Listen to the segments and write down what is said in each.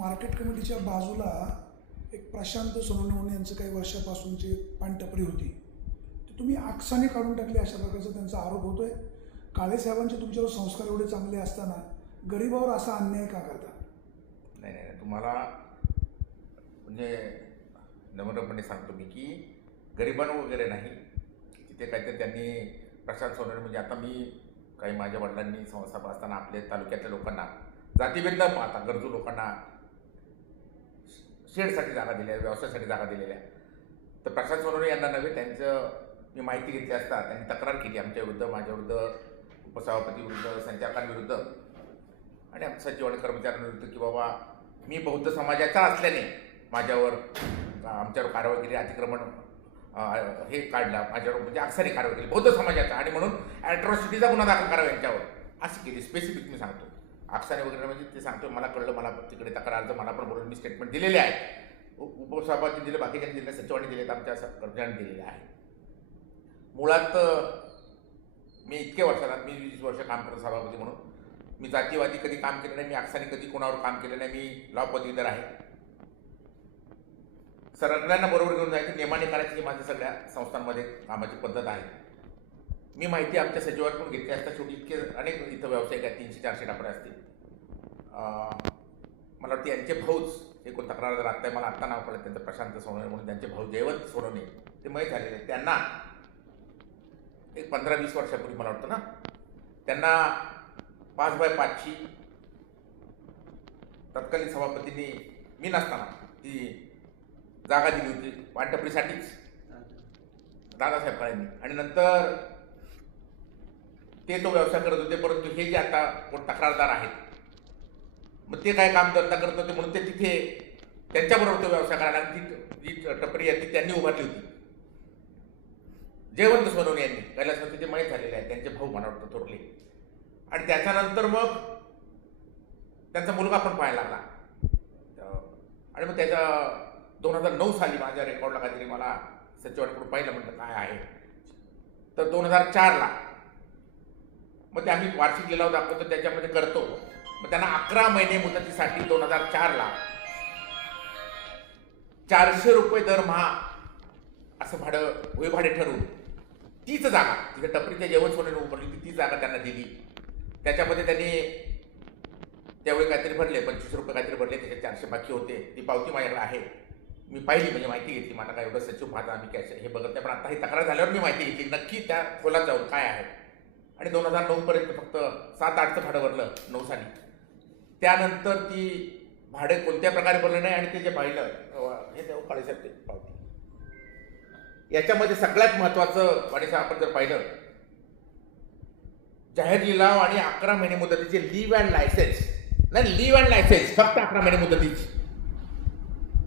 Market कमिटीच्या बाजूला एक प्रशांत सोनवणे यांचं काही वर्षापासूनची पानटपरी होती. ती तुम्ही आकसाने काढून टाकली अशा प्रकारचा त्यांचा आरोप होतो आहे काळेसाहेबांचे तुमच्यावर संस्कार एवढे चांगले असताना गरीबावर असा अन्याय का करता? नाही नाही नाही, तुम्हाला म्हणजे नम्रपणे सांगतो मी की गरिबांना वगैरे नाही. तिथे काहीतरी त्यांनी प्रशांत सोनवणे म्हणजे आता मी काही माझ्या वडिलांनी संस्था असताना आपल्या तालुक्यातल्या लोकांना जातीभेद न पाहता गरजू लोकांना शेडसाठी जागा दिल्या व्यवसायासाठी जागा दिलेल्या. तर प्रशांत सोनवणे यांना नव्हे त्यांचं मी माहिती घेतली असता त्यांनी तक्रार केली आमच्या विरुद्ध माझ्या उपसभापती संचालकांविरुद्ध आणि आमच्या सचिव आणि कर्मचाऱ्यांविरुद्ध की बाबा मी बौद्ध समाजाचा असल्याने माझ्यावर आमच्यावर कारवाई केली अतिक्रमण हे काढला माझ्यावर म्हणजे अक्षरी कारवाई केली. बौद्ध समाजाचा आणि म्हणून ॲट्रॉसिटीचा गुन्हा दाखल करावा यांच्यावर. अशी केली स्पेसिफिक मी सांगतो. अक्षरे वगैरे म्हणजे ते सांगतो मला कळलं मला तिकडे तक्रार अर्ज मला पण बोलून मी स्टेटमेंट दिलेले आहे उपसभापती दिले बाकीच्यांनी दिले सचिवांनी दिले आमच्या कर्जाने दिलेले आहे मुळात मी इतके वर्षात मी वीस वर्ष काम करतो सभापती म्हणून मी जातीवादी कधी काम केलं नाही मी अक्षाने कधी कोणावर काम केलं नाही मी लॉ पदवीधर आहे. सगळ्यांना बरोबर घेऊन जायची नियमाने करायची माझ्या सगळ्या संस्थांमध्ये कामाची पद्धत आहे. मी माहिती आमच्या सचिवांकडून घेतली असता शेवटी इतके अनेक इथं व्यावसायिक आहेत तीनशे चारशे डापडे असतील. मला वाटतं यांचे भाऊच एकूण तक्रारदार आत्ता आहे, मला आत्ता नाव कळलं त्यांचं प्रशांत सोनवणे म्हणून त्यांचे भाऊ जयवंत सोनवणे ते मयत झालेले त्यांना एक पंधरा वीस वर्षापूर्वी मला वाटतं ना त्यांना पाच बाय पाचची तत्कालीन सभापतींनी मी नसताना ती जागा दिली होती वाटपरीसाठीच दादासाहेब काळेंनी. आणि नंतर ते तो व्यवसाय करत होते परंतु हे जे आता कोण तक्रारदार आहेत मग ते काय काम धंदा करत होते म्हणून ते तिथे त्यांच्याबरोबर तो व्यवसाय करायला ती जी टपरी आहे ती त्यांनी उभारली होती. जयवंत सोनवणे यांनी कैलासपती ते माहीत झालेले आहेत त्यांचे भाऊ मला वाटतं थोरले. आणि त्याच्यानंतर मग त्यांचा मुलगा पण पाहायला लागला. आणि मग त्याच्या दोन हजार नऊ साली माझ्या रेकॉर्डला काहीतरी मला सचिवांकडून पाहिलं म्हटलं काय आहे. तर दोन हजार चारला मग ते आम्ही वार्षिक लिलाव दाखवतो त्याच्यामध्ये करतो. मग त्यांना अकरा महिने मुदतीसाठी दोन हजार चारला चारशे रुपये दरमहा असं भाडं भाडे ठरवून तीच जागा तिथे टपरीच्या जेवण सोडून उभारली ती ती जागा त्यांना दिली. त्याच्यामध्ये त्यांनी त्यावेळी काहीतरी भरले पंचवीस रुपये काहीतरी भरले त्याचे चारशे बाकी होते. ती पावती माझ्याकडे आहे. मी पाहिली म्हणजे माहिती घेतली. मला काय एवढं सचिव पाहता आम्ही कॅश हे बघत नाही. पण आता ही तक्रार झाल्यावर मी माहिती घेतली. नक्की त्या खोलात जाऊन काय आहे. आणि दोन हजार नऊपर्यंत फक्त सात आठचं भाडं भरलं नऊ साली त्यानंतर ती भाडे कोणत्या प्रकारे भरलं नाही आणि ते जे पाहिलं हे देऊ काळेसाहेब ते पावते. याच्यामध्ये सगळ्यात महत्वाचं वाणीसाहेब आपण जर पाहिलं जाहीर लिलाव आणि अकरा महिने मुदतीचे लिव्ह अँड लायसेन्स नाही लिव्ह अँड लायसेन्स फक्त अकरा महिने मुदतीची.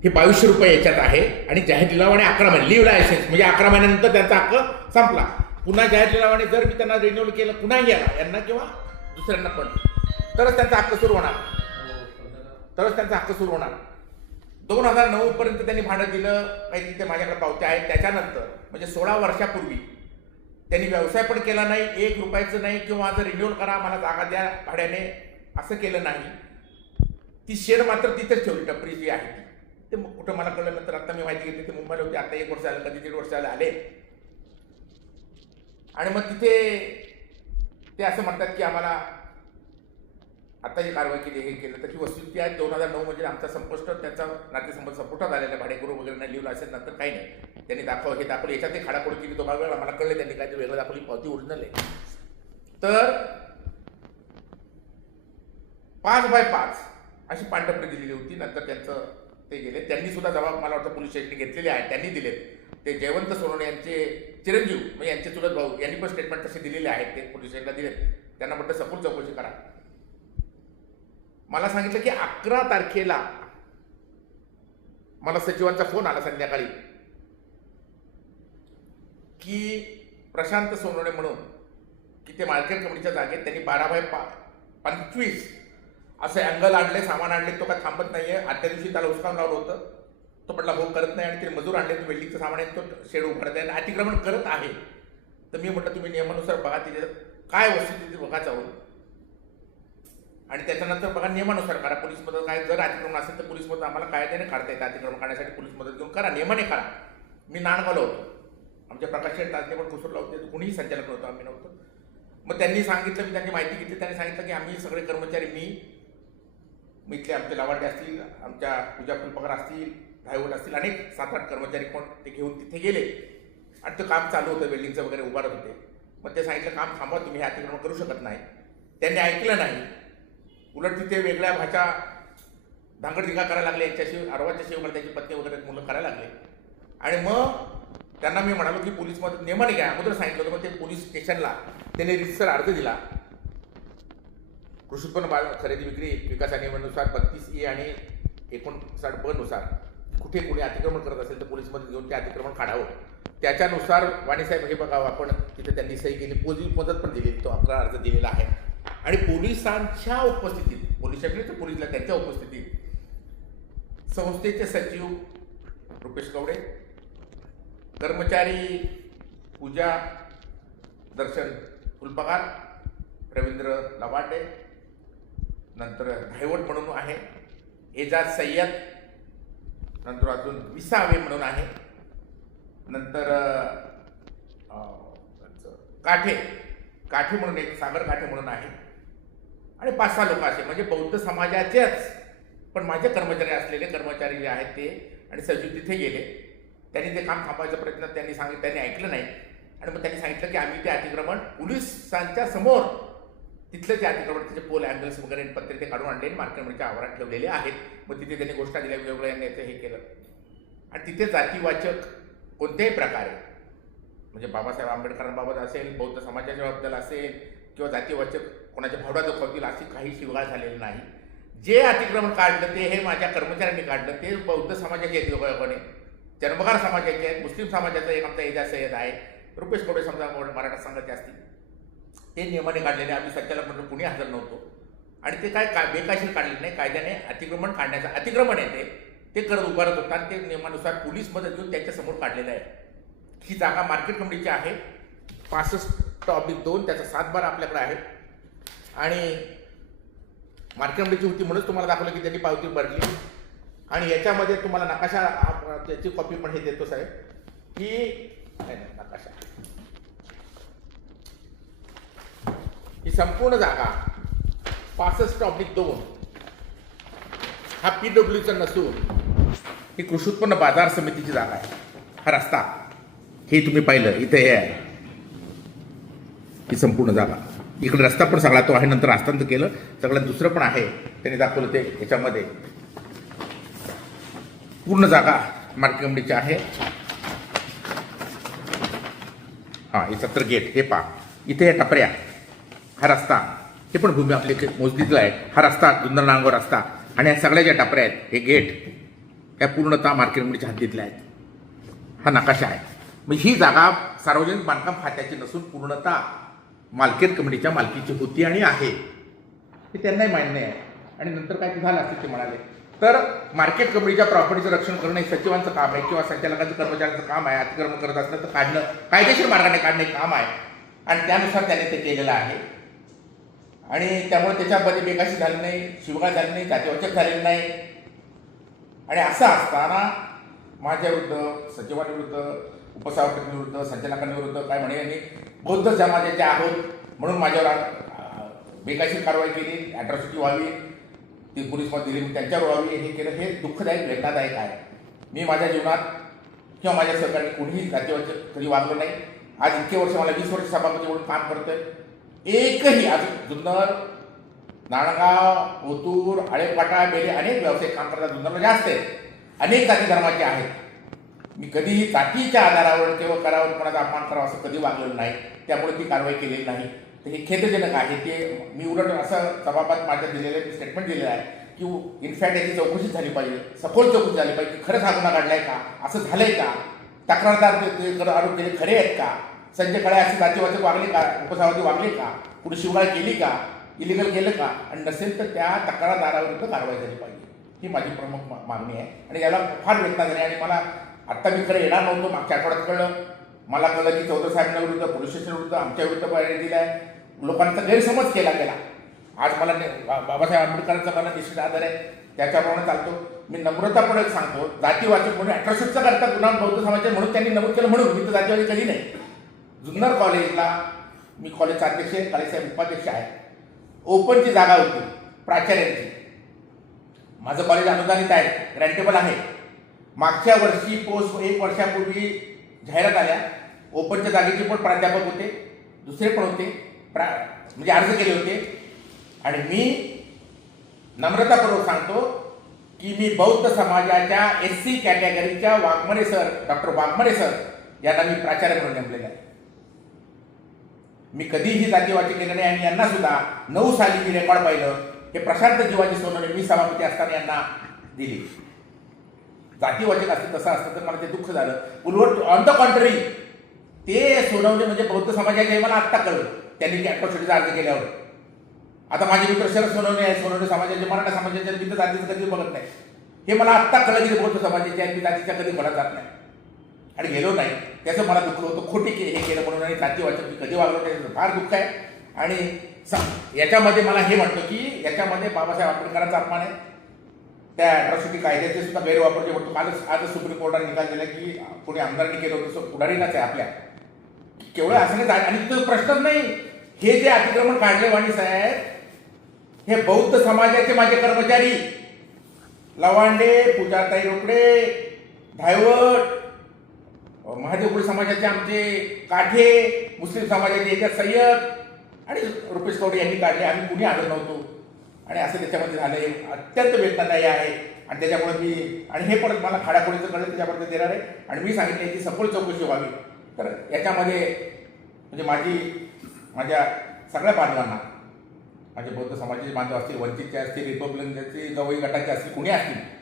हे बावीसशे रुपये याच्यात आहे आणि जाहीर लिलाव आणि अकरा महिने लिव्ह लायसेन्स म्हणजे अकरा महिन्यानंतर त्यांचा हक्क संपला. पुन्हा जाहीर लिलावाने जर मी त्यांना रिन्युअल केलं पुन्हा घ्यायला यांना किंवा दुसऱ्यांना पण. तरच त्यांचा हक्क सुरू होणार. तरच त्यांचा हक्क सुरू होणार. दोन हजार नऊ पर्यंत त्यांनी भाडं दिलं. काही तिथे माझ्याकडे पावत्या आहेत. त्याच्यानंतर म्हणजे सोळा वर्षापूर्वी त्यांनी व्यवसाय पण केला नाही. एक रुपयाचं नाही किंवा माझं रिन्युअल करा मला जागा द्या भाड्याने. असं केलं नाही. ती शेड मात्र तिथेच ठेवली. टपरी जी आहे ती. ते कुठं मला कळलं नंतर. आता मी माहिती घेतली. ते मुंबईला होते. आता एक वर्ष आलं कधी दीड वर्ष आले. आणि मग तिथे ते असं म्हणतात की आम्हाला आता जी कारवाई केली हे केलं. तर ही वस्तुस्थिती आहे. दोन हजार नऊ म्हणजे आमचा संपुष्ट त्यांचा नातेसंबंध संपुष्टात आलेला भाडेकरू वगैरे नाही लिहिलं असेल नंतर काही नाही. त्यांनी दाखव हे दाखवलं याच्यात एक खाडाखोड केली तो भाग आम्हाला मला कळले त्यांनी काहीतरी वेगळं दाखवली पावती ओरिजिनल आहे. तर पाच बाय पाच अशी पांढरपडी दिलेली होती. नंतर त्यांचं ते गेले. त्यांनी सुद्धा जबाब मला वाटतं पोलीस स्टेशनने घेतलेले आहे. त्यांनी दिलेत. ते जयवंत सोनवणे यांचे चिरंजीव म्हणजे यांचे चुलत भाऊ यांनी पण स्टेटमेंट तसे दिलेले आहेत ते पोलीस स्टेशनला दिलेत. त्यांना म्हटलं सखोल चौकशी करा. मला सांगितलं की अकरा तारखेला मला सचिवांचा फोन आला संध्याकाळी. की प्रशांत सोनवणे म्हणून की ते मार्केट कमिटीच्या जागेत त्यांनी बारा बाय पा पंचवीस असे अँगल आणले सामान आणले तो काय थांबत नाहीये. आदल्या दिवशी त्याला उचकावून लावलं होतं. तो म्हटला हो करत नाही. आणि ते मजूर आणले तो वेल्डिंगचं सामान आहे तो शेड उभारत आहे आणि अतिक्रमण करत आहे. तर मी म्हटलं तुम्ही नियमानुसार बघा तिथे काय वस्तू तिथे बघा जाऊन. आणि त्याच्यानंतर बघा नियमानुसार करा. पोलीस मदत काय जर अतिक्रमण असेल तर पोलीस मदत आम्हाला कायद्याने काढता येतं. अतिक्रमण काढण्यासाठी पोलीस मदत घेऊन करा नियमाने करा. मी नाणगावलं होतो. आमच्या प्रकाश शेठ ताजने पण कुसूरला होते कुणीही संचालक नव्हतं आम्ही नव्हतो. मग त्यांनी सांगितलं मी त्यांनी माहिती घेतली. त्यांनी सांगितलं की आम्ही सगळे कर्मचारी मी मी इथले आमचे लावाडे असतील आमच्या पूजा फुलपगार असतील ड्रायव्हर असतील. अनेक सात आठ कर्मचारी कोण ते घेऊन तिथे गेले. आणि ते काम चालू होतं बिल्डिंगचं वगैरे उभारत होते. मग ते सांगितलं काम थांबवा तुम्ही हे अतिक्रमण करू शकत नाही. त्यांनी ऐकलं नाही. उलट तिथे वेगळ्या भाषा धांगडधिंगा करायला लागले. यांच्याशी अरवाच्या वगैरे त्याची पत्नी वगैरे मुलं करायला लागले. आणि मग त्यांना मी म्हणालो की पोलीस मदत घ्या. अगोदर सांगितलं होतं मग ते पोलीस स्टेशनला त्यांनी रितसर अर्ज दिला. कृषी उत्पन्न बाजार खरेदी विक्री विकास नियमानुसार बत्तीस ए आणि एकोणसाठ ब नुसार. कुठे कोणी अतिक्रमण करत असेल तर पोलीस मदत घेऊन ते अतिक्रमण काढावं. त्याच्यानुसार वाणीसाहेब हे बघावं आपण तिथे त्यांनी सही केली पोलीस मदत पण दिली तो अकरा अर्ज दिलेला आहे. आणि पोलिसांच्या उपस्थितीत पोलिसांकडे तर पोलिसला त्यांच्या उपस्थितीत संस्थेचे सचिव रुपेश कवडे कर्मचारी पूजा दर्शन फुलपगार रवींद्र लवाटे नंतर धायवट म्हणून आहे एजाज सय्यद नंतर अजून विसावे म्हणून आहे. नंतर काठे. काठे म्हणून एक सागर काठे म्हणून आहे. आणि पाच सहा लोक असे म्हणजे बौद्ध समाजाचेच. पण माझे कर्मचारी असलेले कर्मचारी जे आहेत ते आणि सचिव तिथे गेले. त्यांनी ते काम थांबवायचा प्रयत्न त्यांनी सांगितलं त्यांनी ऐकलं नाही. आणि मग त्यांनी सांगितलं की आम्ही ते अतिक्रमण पोलिसांच्या समोर तिथलं ते अतिक्रमण त्याचे पोल अँगल्स वगैरे पत्रे ते काढून आणले मार्केटमध्ये आवारात ठेवलेले आहेत. मग तिथे त्यांनी घोषणा दिल्या वेगवेगळ्या याचं हे केलं. आणि तिथे जातीवाचक कोणत्याही प्रकारे म्हणजे बाबासाहेब आंबेडकरांबाबत असेल बौद्ध समाजाच्या बाबतीत असेल किंवा जातीवाचक कोणाच्या भावडा दुखावतील अशी काही शिवगाळ झालेली नाही. जे अतिक्रमण काढलं ते हे माझ्या कर्मचाऱ्यांनी काढलं ते बौद्ध समाजाचे आहेत योगायोगाने जन्मगार समाजाचे आहेत मुस्लिम समाजाचा एक आमचा एजाज सय्यद आहे. रुपेश कोडे समजा मराठा संघाचे असतील. ते नियमाने काढलेले आम्ही संचालक म्हणून कुणी हजर नव्हतो. आणि ते काय का बेकाशीर काढले नाही. कायद्याने अतिक्रमण काढण्याचं अतिक्रमण आहे ते. ते करत उभारत होता आणि ते नियमानुसार पोलीस मदत घेऊन त्यांच्यासमोर काढलेलं आहे. ही जागा मार्केट कमिटीची आहे. पासष्ट ऑब्लिक दोन त्याचा सातबारा आपल्याकडे आहे. आणि मार्केट कमिटीची होती म्हणूनच तुम्हाला दाखवलं की त्यांनी पावती भरली. आणि याच्यामध्ये तुम्हाला नकाशा त्याची कॉपी पण हे देतो साहेब. की नाही, नकाशा. ही संपूर्ण जागा पासष्ट ऑब्लिक दोन. हा पी डब्ल्यूचा नसून ही कृषी उत्पन्न बाजार समितीची जागा आहे. हा रस्ता. हे तुम्ही पाहिलं इथे हे आहे. ही संपूर्ण जागा. इकडे रस्ता पण सगळा तो आहे नंतर हस्तांतर केलं. सगळं दुसरं पण आहे त्यांनी दाखवलं ते याच्यामध्ये. पूर्ण जागा मार्केट कमिटीची आहे. हां हे सत्र गेट हे पा इथे या टपऱ्या. हा रस्ता हे पण भूमी आपली इथे मोजदीतला आहे. हा रस्ता जुन्नर रस्ता. आणि या सगळ्या ज्या टपऱ्या आहेत हे गेट ह्या पूर्णतः मार्केट हद्दीतल्या आहेत. हा नकाशा आहे. मग ही जागा सार्वजनिक बांधकाम खात्याची नसून पूर्णतः मालकेट कमिटीच्या मालकीची होती आणि आहे. हे त्यांनाही मान्य आहे. आणि नंतर काय झालं असं ते म्हणाले. तर मार्केट कमिटीच्या प्रॉपर्टीचं रक्षण करणं हे सचिवांचं काम आहे किंवा संचालकांचं कर्मचाऱ्यांचं काम आहे. अतिक्रमण करत असलं तर काढणं कायदेशीर मार्गाने काढणे काम आहे. आणि त्यानुसार त्याने ते केलेलं आहे. आणि त्यामुळे त्याच्यामध्ये बेकाशी झाली नाही शिवगाळ झाली नाही जातीवाचक झालेली नाही. आणि असं असताना माझ्याविरुद्ध सचिवांविरुद्ध उपसभापतींविरुद्ध संचालकांविरुद्ध काय म्हणे यांनी बौद्ध समाजाचे आहोत म्हणून माझ्यावर बेकाशी कारवाई केली अॅट्रॉसिटी व्हावी ती पोलीसमध्ये दिली त्यांच्यावर व्हावी हे केलं हे दुःखदायक वेदनादायक आहे. मी माझ्या जीवनात किंवा माझ्या सरकारने कोणीही जातीवाचक कधी वागलं नाही. आज इतके वर्ष मला वीस वर्ष सभापती म्हणून काम करतोय. एकही अजून जुन्नर नाणगाव ओतूर आळेपाटा बेले अनेक व्यावसायिक काम करतात जुन्नरला जास्त आहेत. अनेक जाती धर्माचे आहेत. मी कधीही जातीच्या आधारावर किंवा करावर कोणाचा अपमान करावा असं कधी वागलेलं नाही. त्यामुळे ती कारवाई केलेली नाही. तर हे खेदजनक आहे. ते मी उलट असं सभापात माझ्या दिलेलं स्टेटमेंट दिलेलं आहे की इनफॅक्ट याची चौकशी झाली पाहिजे. सखोल चौकशी झाली पाहिजे की खरंच हा गुन्हा घडलाय का? असं झालंय का? तक्रारदार ते- आरोप केले खरे आहेत का? संजय काळे असे जातीवाचक वागले का? उपसभापती वागले का? कुठे शिवगाळ केली का? इलिगल केलं का? आणि नसेल तर त्या तक्रारदाराविरुद्ध कारवाई झाली पाहिजे. ही माझी प्रमुख मा- मागणी आहे. आणि याला फार वेदना झाली आणि मला आत्ता मी खरं येणार नव्हतो. मागच्या आठवड्यात कळलं. मला कळलं की चौधरी साहेबांना पोलीस स्टेशनविरुद्ध आमच्या विरुद्ध पायरी लोकांचा गैरसमज केला गेला. आज मला बा- बाबासाहेब आंबेडकरांचा मला निश्चित आदर आहे. त्याच्याप्रमाणे चालतो. मी नम्रतापणे सांगतो. जातीवाचक म्हणून अठराशेचा करता गुन्हा बौद्ध समाजाचे म्हणून त्यांनी नमूद केलं म्हणून. मी तर जातीवादी कधी नाही. जुन्नर कॉलेजला मी कॉलेजचा अध्यक्ष आहे कॉलेजचा उपाध्यक्ष आहे. ओपनची जागा होती प्राचार्यांची. माझं कॉलेज अनुदानित आहे ग्रँटेबल आहे. मागच्या वर्षी पोस्ट एक वर्षापूर्वी जाहिरात आल्या. ओपनच्या जागेचे पण प्राध्यापक होते दुसरे पण होते प्रा म्हणजे अर्ज केले होते. आणि मी नम्रतापूर्वक सांगतो की मी बौद्ध समाजाच्या S C कॅटेगरीच्या Waghmare sir doctor Waghmare sir यांना मी प्राचार्य म्हणून नेमलेले आहे. मी कधीही जातीवाची केलं नाही आणि यांना सुद्धा नऊ साली मी रेकॉर्ड पाहिलं. हे प्रशांत जीवाजी सोनवणे मी सभापती असताना यांना दिली. जातीवाचक असतं तसं असतं तर मला ते दुःख झालं. उलट ऑन द कॉन्ट्री ते सोनवणे म्हणजे बौद्ध समाजाचे मला आत्ता कळलं. त्यांनी ते अट्रॉसिटीचा अर्ज केल्यावर. आता माझे मित्र शरद सोनवणे आहे सोनवणे समाजाचे मराठा समाजाचे मी तर जातीचं कधी बघत नाही. हे मला आत्ता कळलं की बौद्ध समाजाचे आहेत मी जातीच्या कधी भरत जात नाही. आणि गेलो नाही. त्याचं मला दुःख होतं. खोटे के हे केलं म्हणून आणि जाती वाचन मी कधी वागलो त्याचं फार दुःख आहे. आणि सांग याच्यामध्ये मला हे म्हणतो की याच्यामध्ये बाबासाहेब आंबेडकरांचा अपमान आहे. त्या अट्रॉसिटी कायद्याचे सुद्धा गैरवापर जे म्हणतो कालच आजच सुप्रीम कोर्टाने निकाल दिला की कोणी आमदारांनी केलं होतं पुढारीलाच आहे आपल्या. केवळ असं नाही आणि तो प्रश्नच नाही. हे जे अतिक्रमण काढले वाणी साहेब हे बौद्ध समाजाचे माझे कर्मचारी. लवांडे पूजाताई रोकडे धायवट महादेवपुरी समाजाचे आमचे काठे मुस्लिम समाजाचे याच्यात सय्यद आणि रुपेश कवडे यांनी काढले. आम्ही कुणी आलो नव्हतो. आणि असं त्याच्यामध्ये झालंय अत्यंत वेदनादायी आहे. आणि त्याच्यामुळे मी आणि हे परत मला खाडाखोडीचं कळलं त्याच्यापर्यंत देणार आहे. आणि मी सांगितलं याची सखोल चौकशी व्हावी. तर याच्यामध्ये म्हणजे माझी माझ्या सगळ्या बांधवांना माझे बौद्ध समाजाचे बांधव असतील वंचितचे असतील रिपब्लिकनचे गवई गटाचे असतील कुणी असतील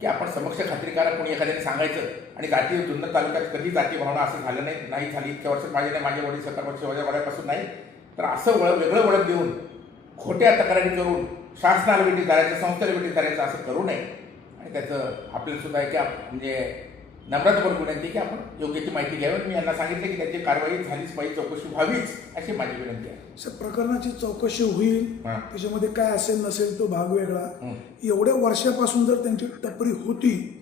की आपण समक्ष खात्री कोणी एखाद्याने सांगायचं आणि जाती जुन्नर तालुक्यात कधी जाती भावना असं झालं नाही नाही झाली. इतक्या वर्षात माझे नाही माझे वडील सत्तर वर्ष माझ्या वड्यापासून नाही. तर असं वळ वेगळं वळण देऊन खोट्या तक्रारी करून शासनाला भेटी करायचं संस्थेला भेटी करायचं असं करू नये. आणि त्याचं आपल्याला सुद्धा एक म्हणजे नम्रतापूर्वक विनंती की आपण योग्य ती माहिती घ्यावी. मी यांना सांगितलं की त्याची कारवाई झालीच पाहिजे चौकशी व्हावीच अशी माझी विनंती आहे. सर प्रकरणाची चौकशी होईल हां. त्याच्यामध्ये काय असेल नसेल तो भाग वेगळा. हं. एवढ्या वर्षापासून जर त्यांची टपरी होती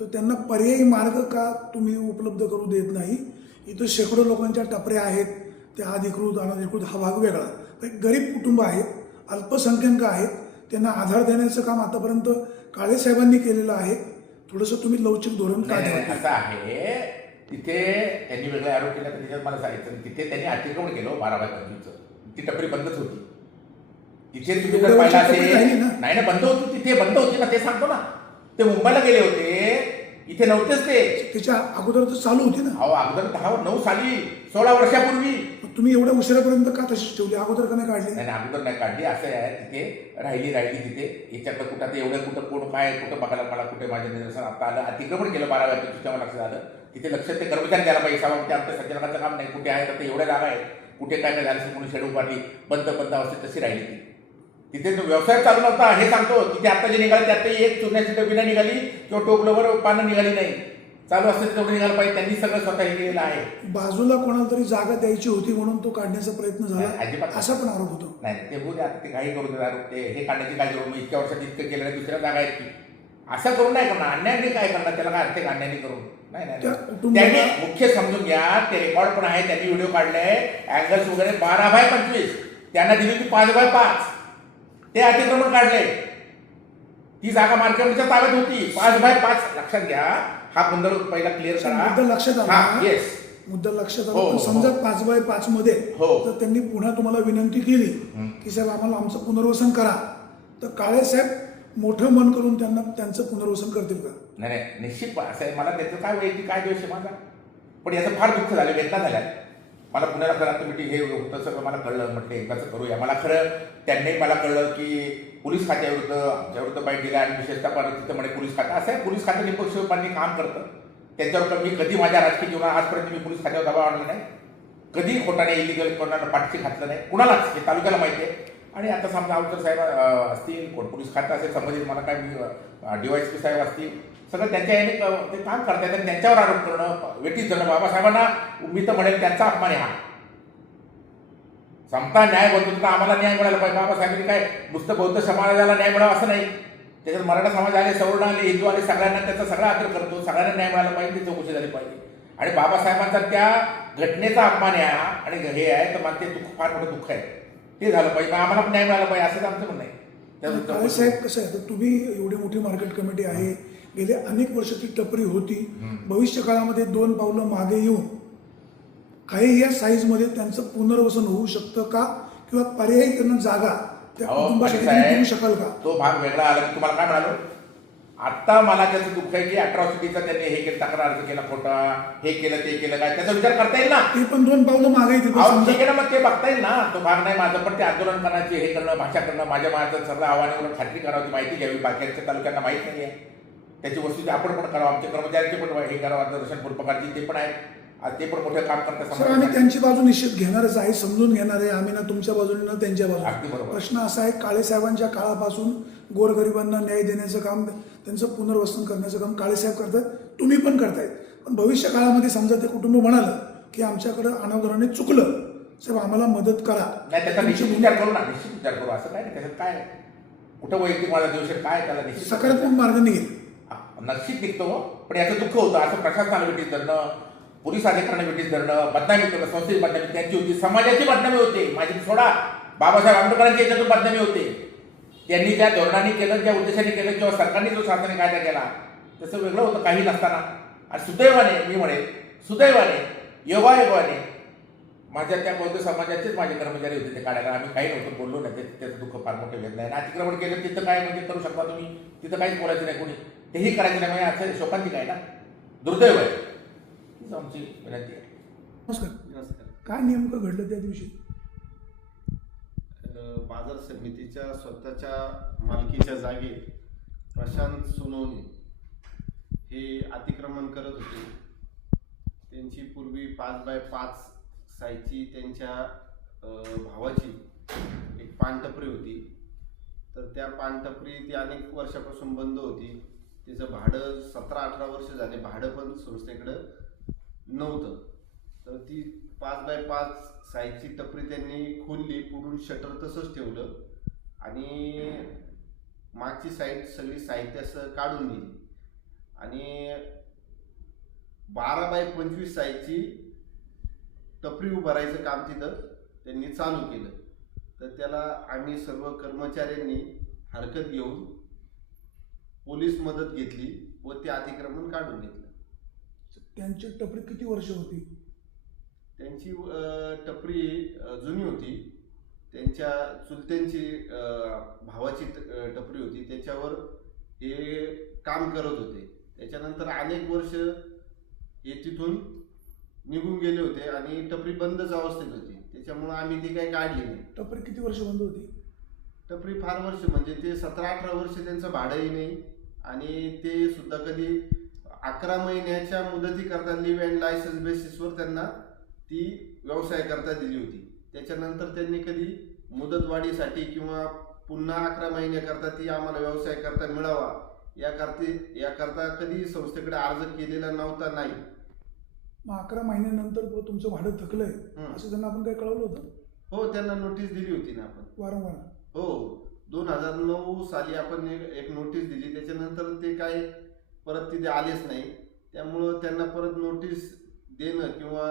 तर त्यांना पर्यायी मार्ग का तुम्ही उपलब्ध करू देत नाही? इथं शेकडो लोकांच्या टपऱ्या आहेत त्या अधिकृत अनधिकृत हा भाग वेगळा. पण एक गरीब कुटुंब आहेत अल्पसंख्याक आहेत त्यांना आधार देण्याचं काम आतापर्यंत काळे साहेबांनी केलेलं आहे. थोडंसं तुम्ही लवचिक धोरण का नाही, नाही, ठेवत असं आहे. तिथे त्यांनी वेगळे आरोप केला तर त्याच्यात मला सांगितलं तिथे त्यांनी अतिक्रमण केलं हो बारा बाय पंचवीसचं ती टपरी बंदच होती. तिथे तुम्ही जर एवढ्या पाहिलं वर्षात टपरी राहिली असेल? नाही ना बंद होती. तिथे बंद होती ना ते सांगतो ना. ते मुंबईला गेले होते. इथे नव्हतेच ते. त्याच्या अगोदर तर चालू होती ना. अहो अगोदर दहा नऊ साली सोळा वर्षापूर्वी. मग तुम्ही एवढ्या उशिरापर्यंत का तशीच ठेवली? अगोदर का नाही काढली? नाही नाही, अगोदर नाही काढली. असं आहे तिथे राहिली राहिली तिथे. याच्याकडे कुठं आता एवढं कुठं कोण काय कुठं बघायला मला कुठे माझ्या निदर्शन आता आलं. अतिक्रमण केलं बारा वेळा तुझ्या लक्षात आलं तिथे लक्ष ते कर्मचारी द्यायला पाहिजे. सभापती आमच्या संचालकाचं काम नाही. कुठे आहे तर ते एवढ्या जागा आहेत कुठे काय काय झालं म्हणून शेड उभारली बंद बंद अवस्थेत तशी राहिली ती. तिथे जो व्यवसाय चालू नव्हता. हे सांगतो तिथे आता जे निघाले त्यातही एक चुरण्याची डबी नाही निघाली किंवा टोपलवर पानं निघाली नाही. चालू असतं तेवढं निघालं पाहिजे. त्यांनी सगळं स्वतः हे केलेलं आहे. बाजूला कोणाला तरी जागा द्यायची होती म्हणून तो काढण्याचा प्रयत्न झाला. अजिबात असा पण आरोप होतो. नाही ते होऊ द्या. ते काही करू द्या. ते हे काढण्याची काय करू इतक्या वर्षात इतकं केलं नाही दुसऱ्या जागा आहेत की असं करून नाही करणार. अन्यायाने काय करणार? त्याला काय अर्थ आहे का अन्यायाने करून? नाही नाही त्यांनी मुख्य समजून घ्या. ते रेकॉर्ड पण आहे. त्यांनी व्हिडिओ काढले. अँगल्स वगैरे बारा बाय पंचवीस. त्यांना दिली होती पाच बाय पाच. ते अतिक्रमण काढले. ती जागा मार्केटच्या ताब्यात होती. पाच बाय पाच. लक्षात घ्या. हा गोंधळ पहिला क्लिअर करा. मुद्दा लक्षात आला. हा येस मुद्दा लक्षात हो, आला पण हो, समजा हो. पाच बाय पाच मध्ये हो. तर त्यांनी पुन्हा तुम्हाला विनंती केली हं. की साहेब आम्हाला आमचं पुनर्वसन करा. तर काळे साहेब मोठं मन करून त्यांना त्यांचं पुनर्वसन करतील का? नाही नाही. निश्चित मला त्याचं काय वैयक्तिक काय दोष आहे माझा? पण याचं फार दुःख झालं वेदना झाल्या मला पुण्याला खरं मिटिंग हे होतं सगळं मला कळलं. म्हटलं एकदाचं करूया. मला खरं त्यांनी मला कळलं की पोलीस खात्याविरुद्ध आमच्याविरुद्ध बाईट दिल्या आणि विशेषतः पण तिथं म्हणे पोलीस खातं. असं आहे पोलीस खातं निपक्षपांनी काम करतं. त्यांच्यावर मी कधी माझ्या राजकीय जीवनात आजपर्यंत मी पोलीस खात्यावर दबाव आणला नाही. कधी खोटाने इलिगल कोणाला पाठीशी घातलं नाही. कुणालाच हे तालुक्याला माहिती आहे. आणि आता समजा अवतर साहेब असतील कोण पोलीस खातं असेल संबंधित मला काय मी डीवायस पी साहेब असतील सगळं त्यांच्या याने ते काम करतात आणि त्यांच्यावर आरोप करणं व्यतीत जाणं बाबासाहेबांना मी तर म्हणेल त्यांचा अपमान हा. समता न्याय बनतो तर आम्हाला न्याय मिळाला पाहिजे. बाबासाहेबांनी काय नुसतं बौद्ध समाजाला न्याय मिळावा असं नाही. त्याच्यात मराठा समाज आले सवर्ण आले हिंदू आले सगळ्यांना त्याचा सगळा आदर करतो सगळ्यांना न्याय मिळाला पाहिजे ती चौकशी झाली पाहिजे. आणि बाबासाहेबांचा त्या घटनेचा अपमान आहे हा. आणि हे आहे तर मला ते दुःख फार मोठं दुःख आहे. ते झालं पाहिजे. आम्हाला पण न्याय मिळाला पाहिजे असंच आमचं म्हणणं आहे. साहेब कसं आहे? तर तुम्ही एवढी मोठी मार्केट कमिटी आहे. गेले अनेक वर्ष ती टपरी होती. भविष्य काळामध्ये दोन पावलं मागे येऊन काही या साईजमध्ये त्यांचं पुनर्वसन होऊ शकतं का? किंवा पर्यायी त्यांना जागा त्या कुटुंबासाठी शकाल का? तो भाग वेगळा आला. की तुम्हाला काय मिळालं आता मला त्याचं दुःख आहे की अट्रॉसिटीचा त्यांनी हे केलं तक्रार अर्ज केला खोटा हे केलं ते केलं काय? त्याचा विचार करता येईल ना? ते पण दोन पावलं मागे ठीक आहे ना मग ते बघता येईल ना. तो भाग नाही माझं पण ते आंदोलन करण्याची हे करणं भाषा करणं माझ्या माझं सगळं आव्हानावर खात्री करावी माहिती घ्यावी. बाकीच्या तालुक्यांना माहीत नाही आहे त्याची वस्तू आपण पण करावं आमच्या कर्मचाऱ्यांचे पण हे करावं दर्शन प्रकारची ते पण आहे आज ते पण मोठं काम करतात सर आम्ही त्यांची बाजू निश्चित घेणारच आहे समजून घेणार आहे. आम्ही ना तुमच्या बाजूने ना त्यांच्या बाजूने. प्रश्न असा आहे काळेसाहेबांच्या काळापासून गोरगरिबांना न्याय देण्याचं काम त्यांचं पुनर्वसन करण्याचं काम काळेसाहेब करतात तुम्ही पण करतायत पण भविष्य काळामध्ये समजा ते कुटुंब म्हणालं की आमच्याकडं अनावधानाने चुकलं साहेब आम्हाला मदत करा. नाही त्याचा तुमची निश्चित विचार करू ना निश्चित विचार करू. असं काय नाही त्याच्यात काय? कुठं वैयक्तिक काय त्याला सकारात्मक मार्ग निघेल. नक्कीच निघतो. पण याचं दुःख होतं. असं प्रशासनाला भेटीस धरणं पोलीस अधिकाऱ्यांना भेटीस धरणं बदनामी होतं संस्थेची बदनामी त्यांची होती समाजाची बदनामी होते. माझी सोडा. बाबासाहेब आंबेडकरांच्या याच्यातून बदनामी होते. त्यांनी ज्या धोरणाने केलं ज्या उद्देशाने केलं किंवा सरकारने जो शासनाने कायदा केला तसं वेगळं होतं काही नसताना. आणि सुदैवाने मी म्हणेन सुदैवाने योगायोगाने माझ्या त्या बौद्ध समाजाचेच माझे कर्मचारी होते ते काढायला. आम्ही काही नव्हतं बोललो नाही त्याचं दुःख फार मोठं वेदना आहे. अतिक्रमण केलं तिथं काय म्हणजे करू शकता तुम्ही? तिथं काहीच बोलायचं नाही कोणी. तेही करायचं नाही म्हणजे असं शोकांतिक आहे ना? दुर्दैव आहे. हीच आमची विनंती आहे. नमस्कार. नमस्कार. काय नेमकं घडलं त्या दिवशी? अ, बाजार समितीच्या स्वतःच्या मालकीच्या जागेत प्रशांत सोनवणे हे अतिक्रमण करत होते. त्यांची पूर्वी पाच बाय पाच साईजची त्यांच्या अ, भावाची एक पानटपरी होती. तर त्या पानटपरी ती अनेक वर्षापासून बंद होती. तिचं भाडं सतरा अठरा वर्ष झाले. भाडं पण संस्थेकडं नव्हतं. तर ती पाच बाय पाच साईजची टपरी त्यांनी खोलली पुढून शटर तसंच ठेवलं. आणि मागची साईड सगळी साहित्य असं काढून दिली. आणि बारा बाय पंचवीस साईजची टपरी उभारायचं काम तिथं त्यांनी चालू केलं. तर त्याला आम्ही सर्व कर्मचाऱ्यांनी हरकत घेऊन पोलीस मदत घेतली व ते अतिक्रमण काढून घेतलं. त्यांची टपरी किती वर्ष होती? त्यांची अ, टपरी अ, जुनी होती. त्यांच्या चुलत्यांची अ, भावाची अ, टपरी होती. त्याच्यावर हे काम करत होते. त्याच्यानंतर अनेक वर्ष हे तिथून निघून गेले होते आणि टपरी बंदच अवस्थेत होती. त्याच्यामुळं आम्ही ती काही काढली नाही. टपरी किती वर्ष बंद होती? टपरी फार वर्ष म्हणजे ते सतरा अठरा वर्ष त्यांचं भाडंही नाही. आणि ते सुद्धा कधी अकरा महिन्याच्या मुदती करता लिव्ह अँड लायसन्स बेसिसवर त्यांना ती व्यवसाय करता दिली होती. त्याच्यानंतर त्यांनी कधी मुदतवाढीसाठी किंवा पुन्हा अकरा महिन्याकरता ती आम्हाला व्यवसाय करता मिळावा याकरता याकरता कधी संस्थेकडे अर्ज केलेला नव्हता नाही. मग अकरा महिन्यानंतर बुवा तुमचं भाडं थकलंय. असं त्यांना आपण काही कळवलं होतं? हो त्यांना नोटीस दिली होती ना आपण. वारंवार. हो. दोन हजार नऊ साली आपण एक नोटीस दिली. त्याच्यानंतर ते काय परत तिथे आलेच नाही. त्यामुळं त्यांना परत नोटीस देणं किंवा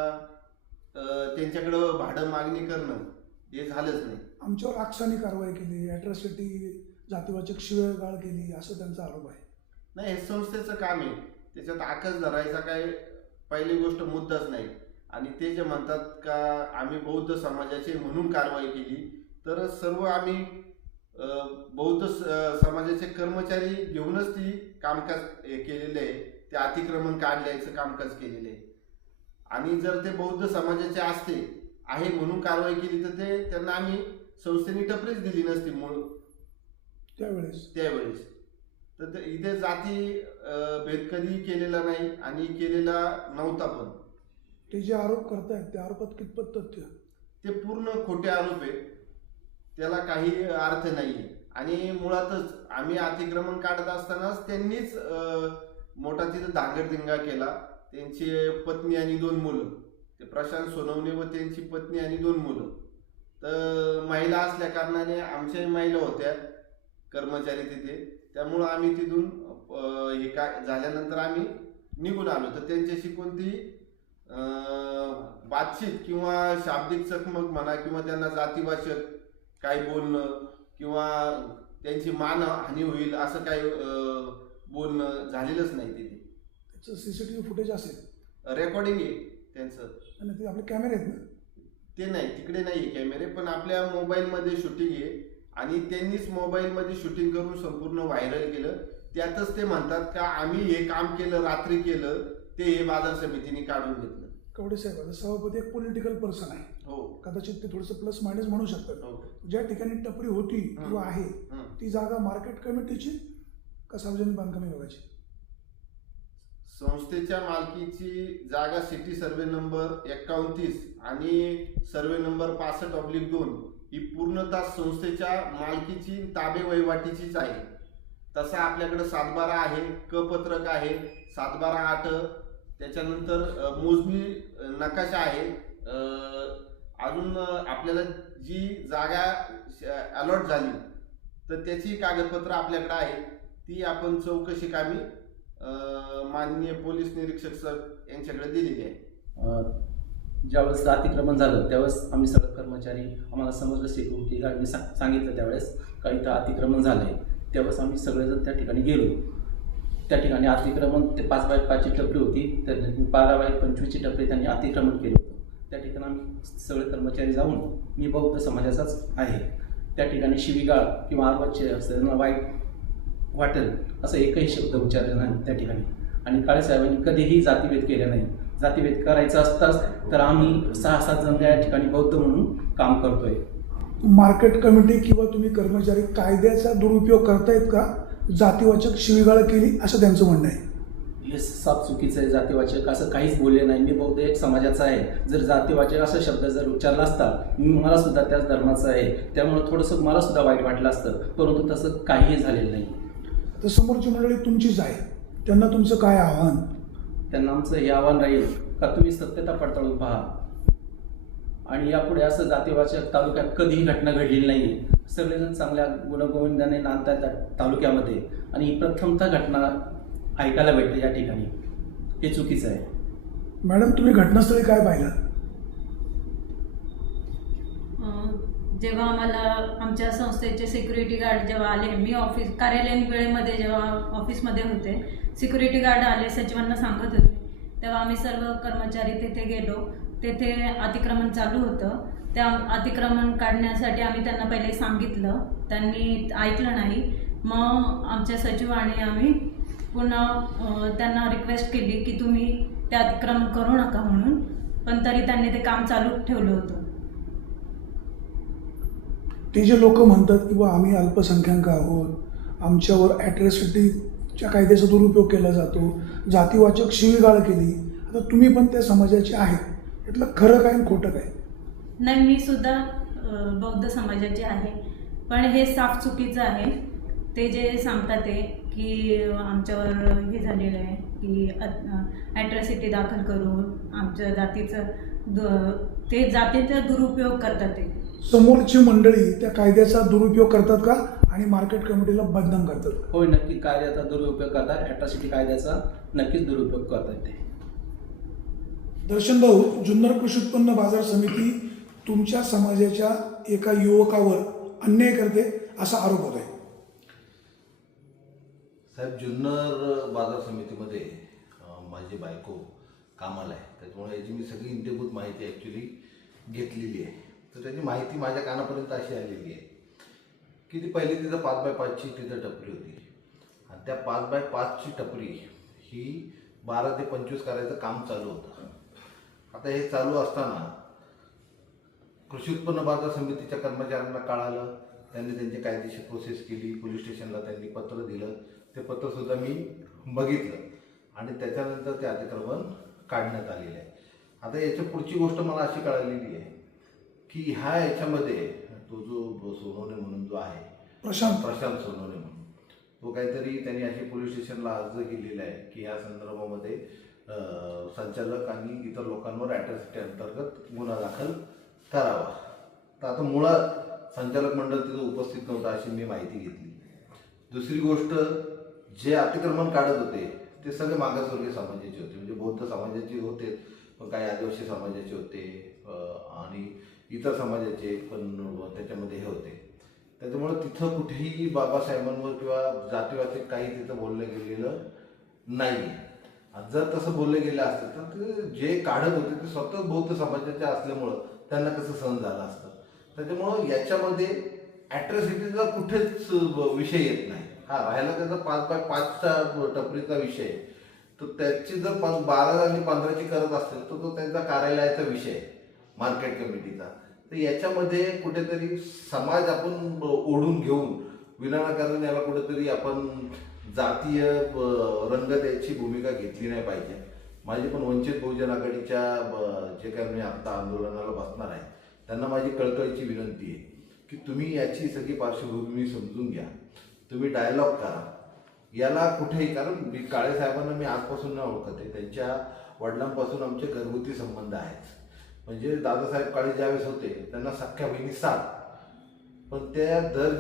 त्यांच्याकडं भाडं मागणी करणं हे झालंच नाही. आमच्यावर आक्षाने कारवाई केली. अॅट्रॉसिटी जातीवाचक शिवेगाळ केली असं त्यांचा आरोप आहे. नाही हे संस्थेचं काम आहे. त्याच्यात आकस धरायचा काय पहिली गोष्ट मुद्दाच नाही. आणि ते जे म्हणतात का आम्ही बौद्ध समाजाचे म्हणून कारवाई केली तर सर्व आम्ही बौद्ध समाजाचे कर्मचारी घेऊनच ती कामकाज केलेले आहे. ते अतिक्रमण काढल्याचं कामकाज केलेले आहे. आणि जर ते बौद्ध समाजाचे असते आहे म्हणून कारवाई केली तर ते त्यांना आम्ही संस्थेने टपरीच दिली नसती मूळ त्यावेळेस. त्यावेळेस. तर ते इथे जाती भेद कधी केलेला नाही आणि केलेला नव्हता पण. ते जे आरोप करतायत त्या आरोपात कितपत तथ्य? ते पूर्ण खोटे आरोप आहे त्याला काही अर्थ नाही. आणि मुळातच आम्ही अतिक्रमण काढत असतानाच त्यांनीच मोठा तिथं धांगडधिंगा केला. त्यांची पत्नी आणि दोन मुलं. ते प्रशांत सोनवणे व त्यांची पत्नी आणि दोन मुलं. तर महिला असल्या कारणाने आमच्याही महिला होत्या कर्मचारी तिथे. त्यामुळं आम्ही तिथून हे काय झाल्यानंतर आम्ही निघून आलो. तर त्यांच्याशी कोणती बातचीत किंवा शाब्दिक चकमक म्हणा किंवा त्यांना जातीवाचक काही बोलणं किंवा त्यांची मान हानी होईल असं काही बोलणं झालेलंच नाही तिथे. त्याचं C C T V footage असेल. रेकॉर्डिंग आहे त्यांचं. आणि ते आपले कॅमेरे आहेत ना? ते नाही तिकडे नाही कॅमेरे पण आपल्या मोबाईलमध्ये शूटिंग आहे. आणि त्यांनीच मोबाईलमध्ये शूटिंग करून संपूर्ण व्हायरल केलं. त्यातच ते म्हणतात का आम्ही हे काम केलं रात्री केलं ते हे बाजार समितीने काढून घेतलं. कवडे साहेब आता सभापती एक पॉलिटिकल पर्सन आहे. हो. कदाचित ते थोडंसं प्लस मायनस म्हणू शकतात. हो. ज्या ठिकाणी टपरी होती किंवा आहे हं. ती जागा मार्केट कमिटीची का सार्वजनिक बांधकाम विभागाची? संस्थेच्या मालकीची जागा सिटी सर्वे नंबर एकावन्तीस आणि सर्वे नंबर पासष्ट ऑब्लिक दोन ही पूर्णतः संस्थेच्या मालकीची ताबे वहिवाटीचीच आहे. तसा आपल्याकडे सातबारा आहे क पत्रक आहे सातबारा आठ त्याच्यानंतर मोजणी नकाशा आहे. अजून आपल्याला जी जागा अलॉट झाली तर त्याची कागदपत्र आपल्याकडे आहे ती आपण चौकशी कामी माननीय पोलीस निरीक्षक सर यांच्याकडे दिलेली आहे. ज्यावेळेस अतिक्रमण झालं त्यावेळेस आम्ही सगळे कर्मचारी आम्हाला समजलं सिक्युरिटी गार्डने सांग सांगितलं त्यावेळेस का इथं अतिक्रमण झालं आहे त्यावेळेस आम्ही सगळेजण त्या ठिकाणी गेलो. त्या ठिकाणी अतिक्रमण ते पाच बाय पाचची टपरी होती तर बारा बाय पंचवीसची टपरी त्यांनी अतिक्रमण केलं होतं. त्या ठिकाणी आम्ही सगळे कर्मचारी जाऊन मी बौद्ध समाजाचाच आहे. त्या ठिकाणी शिवीगाळ किंवा आरवाचे त्यांना वाईट वाटेल असं एकही शब्द उच्चारले नाही त्या ठिकाणी. आणि काळेसाहेबांनी कधीही जातीभेद केले नाही. जातीभेद करायचा असताच तर आम्ही सहा सात जण त्या ठिकाणी बौद्ध म्हणून काम करतोय. मार्केट कमिटी किंवा तुम्ही कर्मचारी कायद्याचा दुरुपयोग करतायत का? जातीवाचक शिवीगाळ केली असं त्यांचं म्हणणं आहे. हे साप चुकीचं आहे जातीवाचक असं काहीच बोलले नाही. मी बौद्ध एक समाजाचा आहे. जर जातीवाचक असा शब्द जर उच्चारला असता मी मला सुद्धा त्याच धर्माचा आहे. त्यामुळे थोडंसं मला सुद्धा वाईट वाटलं असतं परंतु तसं काहीही झालेलं नाही. तर समोरची मंडळी तुमचीच आहे. त्यांना तुमचं काय आव्हान? त्यांना आमचं हे आव्हान राहील का तुम्ही सत्यता पडताळून पहा. आणि यापुढे असं जातीवाचक तालुक्यात कधीही घटना घडलेली नाही सगळेजण चांगल्या गुणगोविंदाने नांदतात त्या तालुक्यामध्ये. आणि ही प्रथमतः घटना ऐकायला भेटते या ठिकाणी. हे चुकीचं आहे. मॅडम तुम्ही घटनास्थळी काय पाहिलं? अं, जेव्हा आम्हाला आमच्या संस्थेचे सिक्युरिटी गार्ड जेव्हा आले मी ऑफिस कार्यालयीन वेळेमध्ये जेव्हा ऑफिसमध्ये होते सिक्युरिटी गार्ड आले सचिवांना सांगत होते. तेव्हा आम्ही सर्व कर्मचारी तिथे गेलो. तेथे अतिक्रमण चालू होतं. त्या अतिक्रमण काढण्यासाठी आम्ही त्यांना पहिले सांगितलं. त्यांनी ऐकलं नाही. मग आमच्या सचिवाने आम्ही पुन्हा त्यांना रिक्वेस्ट केली की तुम्ही ते अतिक्रमण करू नका म्हणून पण तरी त्यांनी ते काम चालू ठेवलं होतं. ते जे लोक म्हणतात की बा आम्ही अल्पसंख्याक आहोत आमच्यावर ॲट्रॉसिटीच्या कायद्याचा दुरुपयोग केला जातो जातीवाचक शिवीगाळ केली आता तुम्ही पण त्या समाजाचे आहेत. यातलं खरं काय आणि खोटं काय? नाही मी सुद्धा अ, बौद्ध समाजाचे आहे. पण हे साफ चुकीचं आहे. ते जे सांगतात ते की आमच्यावर हे झालेलं आहे की ॲट्रॉसिटी दाखल करून आमच्या जातीचं द ते जातीचा दुरुपयोग करतात ते. समोरची मंडळी त्या कायद्याचा दुरुपयोग करतात का? आणि मार्केट कमिटीला बदनाम करतात का? होय नक्की कायद्याचा दुरुपयोग करतात. ॲट्रॉसिटी कायद्याचा नक्कीच दुरुपयोग करतात ते. दर्शन भाऊ जुन्नर कृषी उत्पन्न बाजार समिती तुमच्या समाजाच्या एका युवकावर अन्याय करते असा आरोप होत आहे साहेब जुन्नर बाजार समितीमध्ये अं, माझी बायको कामाला आहे. त्याच्यामुळे याची मी सगळी इंटेभूत माहिती ॲक्च्युली घेतलेली आहे. तर त्याची माहिती माझ्या कानापर्यंत अशी आलेली आहे की ती पहिली तिथं पाच बाय पाचची तिथं टपरी होती. आणि त्या पाच बाय पाचची टपरी ही बारा ते पंचवीस करायचं काम चालू होतं. आता हे चालू असताना कृषी उत्पन्न बाजार समितीच्या कर्मचाऱ्यांना कळालं त्यांनी त्यांची कायदेशीर प्रोसेस केली पोलीस स्टेशनला त्यांनी पत्र दिलं ते पत्रसुद्धा मी बघितलं आणि त्याच्यानंतर ते अतिक्रमण काढण्यात आलेलं आहे. आता याच्या पुढची गोष्ट मला अशी कळालेली आहे की ह्या याच्यामध्ये तो जो सोनवणे म्हणून जो आहे प्रशांत. प्रशांत सोनवणे म्हणून तो काहीतरी त्यांनी अशी पोलीस स्टेशनला अर्ज केलेला आहे की या संदर्भामध्ये संचालक आणि इतर लोकांवर अॅट्रॉसिटी अंतर्गत गुन्हा दाखल करावा. तर आता मुळात संचालक मंडळ तिथं उपस्थित नव्हतं अशी मी माहिती घेतली. दुसरी गोष्ट जे अतिक्रमण काढत होते ते सगळे मागासवर्गीय समाजाचे होते. म्हणजे बौद्ध समाजाचे होते पण काही आदिवासी समाजाचे होते आणि इतर समाजाचे पण त्याच्यामध्ये हे होते. त्याच्यामुळे तिथं कुठेही बाबासाहेबांवर किंवा जातीवाचे काही तिथं बोललं गेलेलं नाही आणि जर तसं बोलले गेले असते तर ते जे काढत होते ते स्वतः बौद्ध समाजाचे असल्यामुळं त्यांना कसं सहन झालं असतं. त्याच्यामुळं याच्यामध्ये ॲट्रॉसिटीचा कुठेच विषय येत नाही. हा राहिला त्याचा पाच बाय पाचचा टपरीचा विषय तर त्याची जर पाच बारा आणि पंधराची करत असेल तर तो त्यांचा कार्यालयाचा विषय आहे मार्केट कमिटीचा तर याच्यामध्ये कुठेतरी समाज आपण ओढून घेऊन विनाकारण याला कुठेतरी आपण जातीय रंग त्याची भूमिका घेतली नाही पाहिजे. माझी पण वंचित बहुजन आघाडीच्या जे काय मी आत्ता आंदोलनाला बसणार आहे त्यांना माझी कळकळीची विनंती आहे की तुम्ही याची सगळी पार्श्वभूमी समजून घ्या. तुम्ही डायलॉग करा. याला कुठेही कारण मी काळे साहेबांना मी आजपासून न ओळखत आहे त्यांच्या वडिलांपासून आमचे घरगुती संबंध आहेत. म्हणजे दादासाहेब काळे ज्यावेळेस होते त्यांना सख्या बहिणी सात. पण त्या दर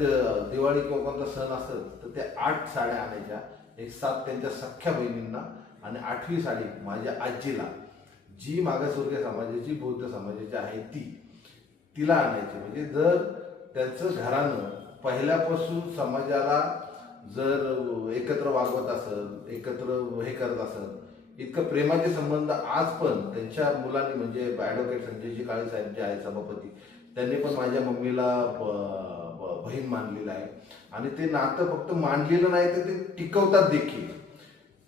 दिवाळी किंवा कोणता सण असेल तर त्या आठ साड्या आणायच्या. एक सात त्यांच्या सख्ख्या बहिणींना आणि आठवी साडी माझ्या आजीला. जी मागासवर्गीय समाजाची बौद्ध समाजाची आहे ती. तिला आणायची. म्हणजे जर त्यांचं घरानं पहिल्यापासून समाजाला जर एकत्र वागवत असेल एकत्र हे करत असेल इतकं प्रेमाचे संबंध आज पण त्यांच्या मुलांनी म्हणजे ॲडव्होकेट संजयजी काळे साहेब जे आहेत सभापती त्यांनी पण माझ्या मम्मीला बहीण मानलेलं आहे. आणि ते नातं फक्त मांडलेलं नाही तर ते टिकवतात देखील.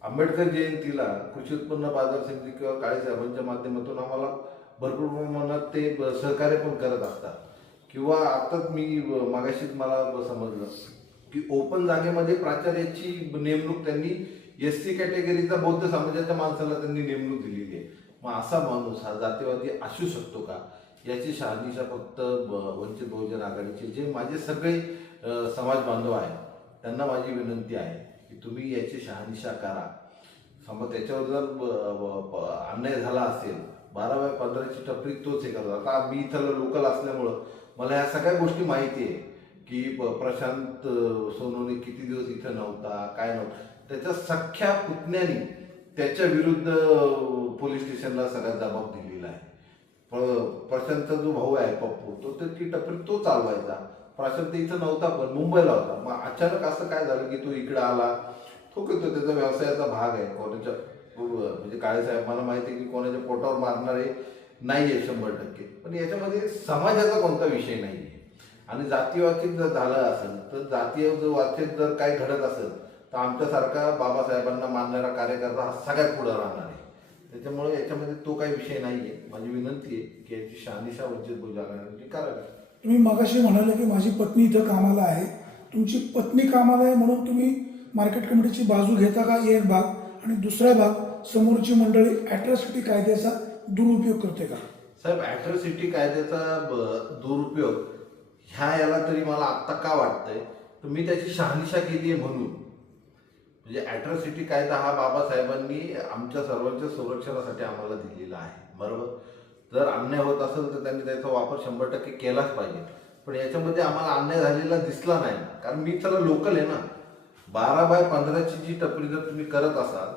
आंबेडकर जयंतीला कृषी उत्पन्न बाजार समिती किंवा काळी साहेबांच्या माध्यमातून आम्हाला भरपूर प्रमाणात ते सहकार्य पण करत असतात. किंवा आताच मी मागाशीच मला समजलं की ओपन जागेमध्ये प्राचार्याची नेमणूक त्यांनी एस सी कॅटेगरीचा बौद्ध समाजाच्या माणसाला त्यांनी नेमणूक दिलेली आहे. मग असा माणूस हा जातीवादी असू शकतो का? याची शहानिशा फक्त वंचित बहुजन आघाडीचे जे माझे सगळे समाज बांधव आहेत त्यांना माझी विनंती आहे की तुम्ही याची शहानिशा करा. समज त्याच्यावर जर ब- ब- ब- अन्याय झाला असेल बारा बाय पंधराची टपरी तोच हे करतो आता मी इथं लोकल असल्यामुळं मला ह्या सगळ्या गोष्टी माहिती आहे की प- प्रशांत सोनूने किती दिवस इथं नव्हता काय नव्हता. त्याच्या सख्या पुतण्याने त्याच्या विरुद्ध पोलीस स्टेशनला सगळ्यात जबाब दिली. प्रशांत प्रशांतचा जो भाऊ आहे पप्पू तो तर ती टपरी तो चालवायचा. प्रशांत इथं नव्हता पण मुंबईला होता. मग अचानक असं काय झालं की तो इकडे आला? तो तो त्याचा व्यवसायाचा भाग आहे. कोणाच्या म्हणजे काळे साहेब मला माहिती आहे की कोणाच्या पोटावर मारणारे नाही आहे शंभर टक्के. पण याच्यामध्ये समाजाचा कोणता विषय नाही आहे आणि जातीवाचित जर झालं असेल तर जातीय जर वाचित जर काही घडत असेल तर आमच्यासारखा बाबासाहेबांना मानणारा कार्यकर्ता हा सगळ्यात पुढे राहणार आहे. त्याच्यामुळे याच्यामध्ये तो काही विषय नाही आहे माझी विनंती आहे की याची शहानिशा वंचित आघाडीची करावी तुम्ही मगाशी म्हणाले की माझी पत्नी इथं कामाला आहे. तुमची पत्नी कामाला आहे म्हणून तुम्ही मार्केट कमिटीची बाजू घेता का? एक भाग. आणि दुसरा भाग समोरची मंडळी अॅट्रॉसिटी कायद्याचा दुरुपयोग करते का? साहेब ॲट्रॉसिटी कायद्याचा दुरुपयोग ह्या याला तरी मला आत्ता का वाटतंय? तर मी त्याची शहानिशा केली आहे म्हणून. म्हणजे ॲट्रॉसिटी कायदा हा बाबासाहेबांनी आमच्या सर्वांच्या संरक्षणासाठी आम्हाला दिलेला आहे बरोबर? जर अन्याय होत असेल तर त्यांनी त्याचा वापर शंभर टक्के केलाच पाहिजे. पण याच्यामध्ये आम्हाला अन्याय झालेला दिसला नाही कारण मी त्याला लोकल आहे ना. बारा बाय पंधराची जी टपरी जर तुम्ही करत असाल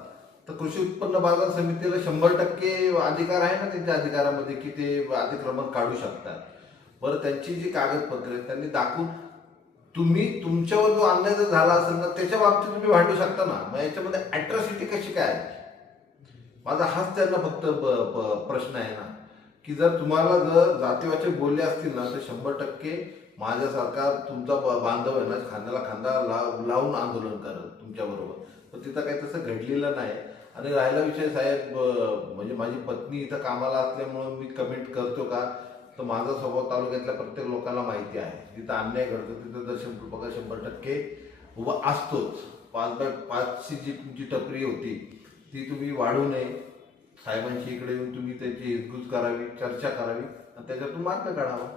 तर कृषी उत्पन्न बाजार समितीला शंभर टक्के अधिकार आहे ना त्यांच्या अधिकारामध्ये की ते अतिक्रमण काढू शकतात. बरं त्यांची जी कागदपत्रे आहेत त्यांनी दाखवून तुम्ही तुमच्यावर जो अन्याय जर झाला असेल ना त्याच्या बाबतीत तुम्ही भांडू शकता ना. मग याच्यामध्ये अॅट्रॉसिटी कशी काय माझा हाच त्यांना फक्त ब- प्रश्न आहे ना. की जर तुम्हाला जर जातीवाचे बोलले असतील ना तर शंभर टक्के माझ्यासारखा तुमचा बांधव आहे ना खांद्याला खांदा ला- लावून आंदोलन करत तुमच्याबरोबर. पण तिथं काही तसं घडलेलं नाही. आणि राहिला विषय साहेब म्हणजे माझी पत्नी इथं कामाला असल्यामुळं मी कमेंट करतो का? तर माझा स्वभाव तालुक्यातल्या प्रत्येक लोकांना माहिती आहे. तिथं अन्याय घडतो तिथं जर शंभर बघा शंभर टक्के उभा असतोच. पाच बाय पाचची जी तुमची टपरी होती ती तुम्ही वाढू नये. साहेबांची इकडे येऊन तुम्ही त्याची हितगुज करावी चर्चा करावी आणि त्याच्यातून मार्ग काढावा.